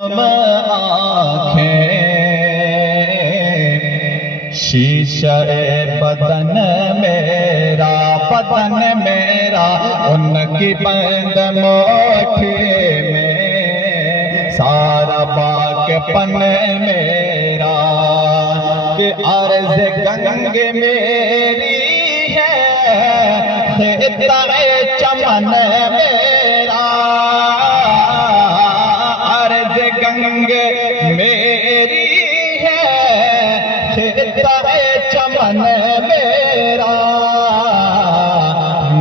آنکھیں شیشہ بدن میرا ان کی بند موٹھی میں سارا باغ پن میرا کہ عرض گنگ میری ہے خطہ چمن میرا عرض گنگ میری ہے خطہ چمن میرا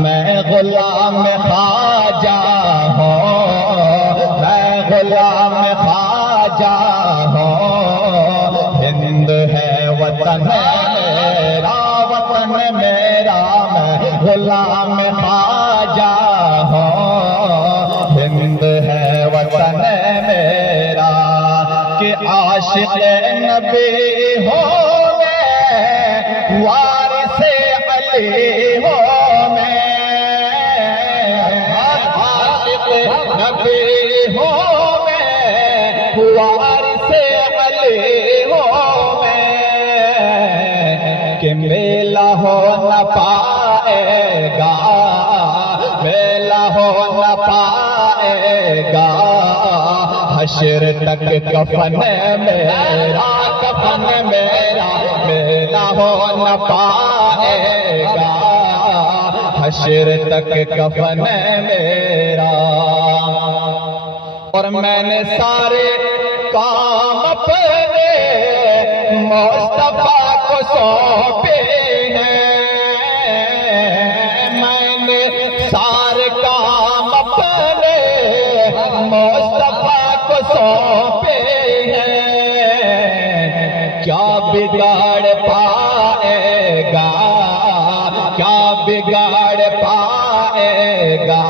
میں غلام خواجہ ہوں غلام خواجہ ہوں ہند ہے وطن میرا میں غلام خواجہ ہوں ہند ہے وطن میرا کہ عاشق نبی ہوں میں وارث علی ہوں میں عاشق نبی ہوں میں وارث علی ہوں میں کہ میلہ ہو نہ پائے گا میلہ ہو نہ پائے گا حشر تک کفن میرا میلہ ہو نہ پائے گا حشر تک کفن میرا اور میں نے سارے کام اپنے مصطفیٰ کو سونپے ہیں میں نے سارے کام اپنے مصطفیٰ کو سونپے ہیں کیا بگاڑ پائے گا کیا بگاڑ پائے گا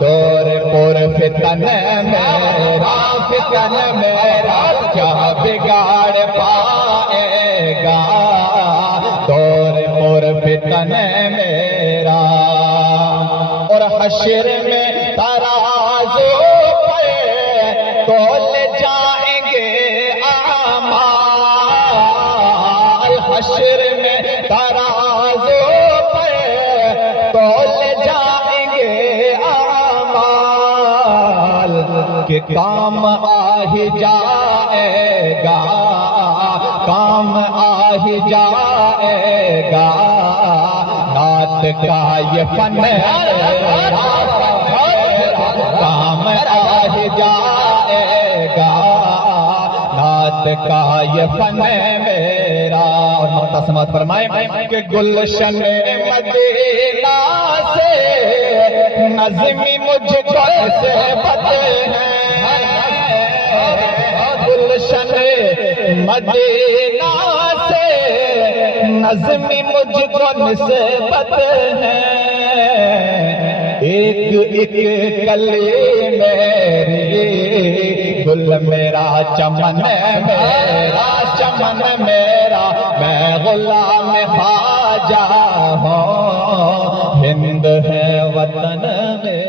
دور پر فتن میرا کیا بگاڑ پائے گا دور پر فتن میرا اور حشر میں ترازو پہ تول جائیں گے اعمال حشر میں ترازو پہ تول جائیں گے اعمال کہ کام آ ہی جائے گا کام آ ہی جائے گا نعت کا یہ فن کام آ ہی جائے گا نعت کا یہ فن میرا اور مختصمات فرمائیں کہ گلشن مدینہ سے نظمی مجھ کو سے پتے ہیں گلشن مدینہ سے نظمی مجھ کو نسبت ہے ایک ایک کلی میری گل میرا چمن میرا میں غلام خواجہ ہوں ہند ہے وطن میں